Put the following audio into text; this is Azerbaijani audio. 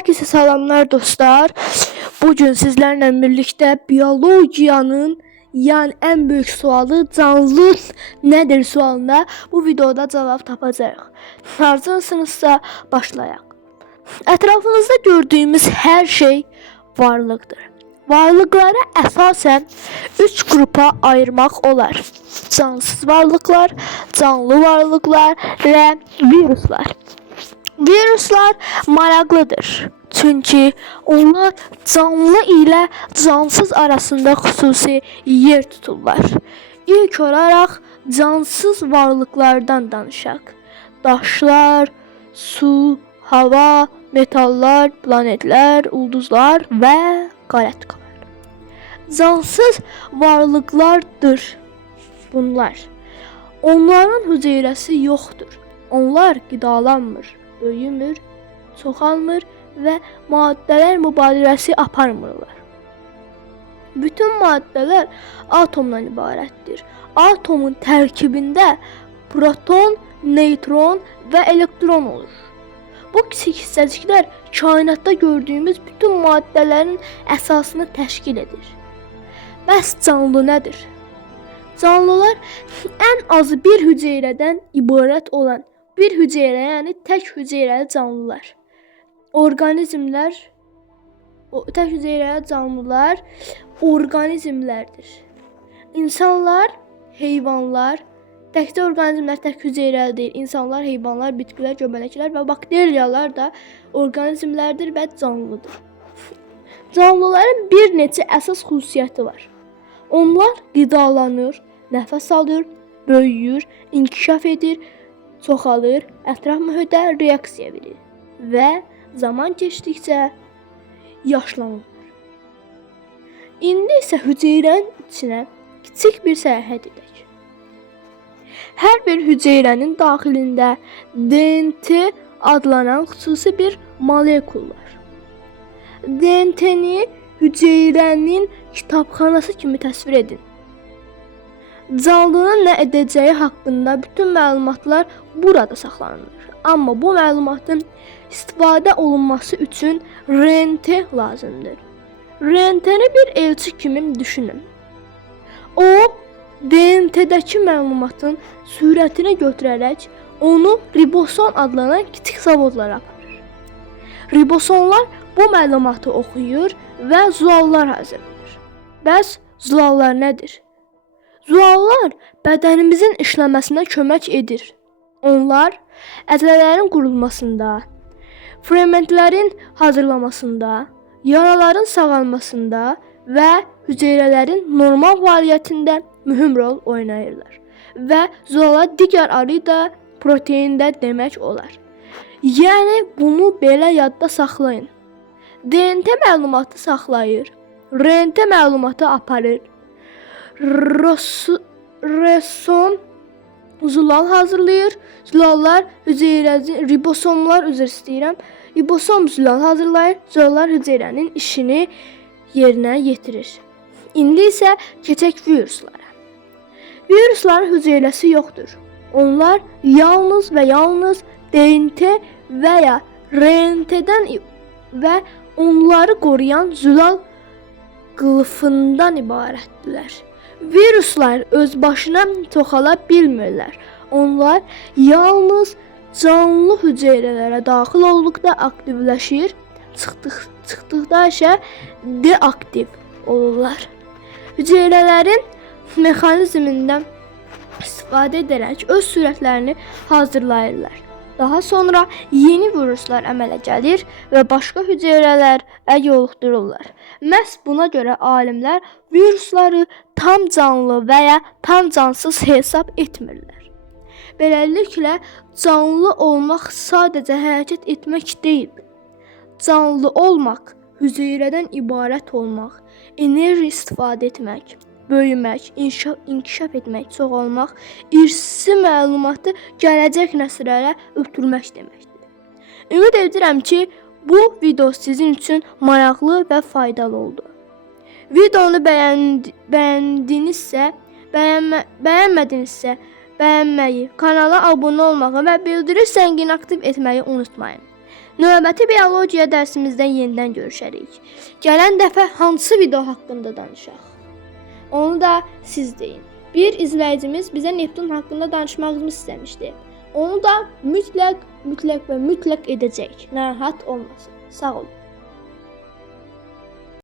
Herkese salamlar dostlar. Bugün sizlerle birlikte biyologiyanın yani en büyük sualı canlı nedir sualına bu videoda cevap tapacağıq. Hazırsınızsa başlayaq. Etrafınızda gördüğümüz her şey varlıqdır. Varlıqları əsasən 3 qrupa ayırmaq olar. Cansız varlıqlar, canlı varlıqlar və viruslar. Viruslar maraqlıdır. Çünki onlar canlı ilə cansız arasında xüsusi yer tuturlar. İlk olaraq cansız varlıqlardan danışaq. Daşlar, su, hava, metallar, planetlər, ulduzlar və qalatqalar. Cansız varlıqlardır bunlar. Onların hüceyrəsi yoxdur. Onlar qidalanmır, böyümür, çoxalmır və maddələr mübadiləsi aparmırlar. Bütün maddələr atomdan ibarətdir. Atomun tərkibində proton, neytron və elektron olur. Bu kiçik hissəciklər kainatda gördüyümüz bütün maddələrin əsasını təşkil edir. Bəs canlı nədir? Canlılar ən azı bir hüceyrədən ibarət olan bir hüceyrə, yəni tək hüceyrəli canlılar. Tək hüceyrəli canlılar orqanizmlərdir. İnsanlar, heyvanlar, təkcə orqanizmlər tək hüceyrəli deyil. İnsanlar, heyvanlar, bitkilər, göbələklər və bakteriyalar da orqanizmlərdir və canlıdır. Canlıların bir neçə əsas xüsusiyyəti var. Onlar qidalanır, nəfəs alır, böyüyür, inkişaf edir, çoxalır, ətraf mühitə reaksiya verir və zaman keçdikcə yaşlanırlar. İndi isə hüceyrənin içinə kiçik bir səyahət edək. Hər bir hüceyrənin daxilində DNT adlanan xüsusi bir molekul var. DNT-ni hüceyrənin kitabxanası kimi təsvir edin. Canlının nə edəcəyi haqqında bütün məlumatlar burada saxlanılır. Amma bu məlumatın istifadə olunması üçün RNT lazımdır. RNT-ni bir elçi kimi düşünün. O, DNT-dəki məlumatın sürətini götürərək onu ribosom adlanan kiçik zavodlara aparır. Ribosomlar bu məlumatı oxuyur və zuallar hazırlayır. Bəs zuallar nədir? Zuallar bədənimizin işləməsinə kömək edir. Onlar əzələlərin qurulmasında, fermentlərin hazırlamasında, yaraların sağalmasında və hüceyrələrin normal fəaliyyətində mühüm rol oynayırlar. Və zuallar digər adı da protein də demək olar. Yəni bunu belə yadda saxlayın. DNT məlumatı saxlayır, RNT məlumatı aparır, ribosom zulal hazırlayır, zulallar ribosom zulal hazırlayır, zulallar hüceyrənin işini yerinə yetirir. İndi isə keçək viruslara. Virusların hüceyrəsi yoxdur. Onlar yalnız və yalnız DNT və ya RNT-dən və onları qoruyan zülal qılıfından ibarətdirlər. Viruslar öz başına çoxala bilmirlər. Onlar yalnız canlı hüceyrələrə daxil olduqda aktivləşir, çıxdıqda isə deaktiv olurlar. Hüceyrələrin mexanizmindən istifadə edərək öz sürətlərini hazırlayırlar. Daha sonra yeni viruslar əmələ gəlir və başqa hüceyrələrə yoluxdururlar. Məhz buna görə alimlər virusları tam canlı və ya tam cansız hesab etmirlər. Beləliklə, canlı olmaq sadəcə hərəkət etmək deyil. Canlı olmaq, hüceyrədən ibarət olmaq, enerji istifadə etmək, böyümək, inkişaf etmək, çoxalmaq, irsi məlumatı gələcək nəsillərə ötürmək deməkdir. Ümid edirəm ki, bu video sizin üçün maraqlı və faydalı oldu. Videonu bəyənmədinizsə, bəyənməyi, kanala abunə olmağı və bildiri zəngini aktiv etməyi unutmayın. Növbəti biologiya dərsimizdə yenidən görüşərik. Gələn dəfə hansı video haqqında danışaq? Onu da siz deyin. Bir izləyicimiz bizə Neptun haqqında danışmağımızı istəmişdi. Onu da mütləq və mütləq edəcəyik. Narahat olmasın. Sağ olun.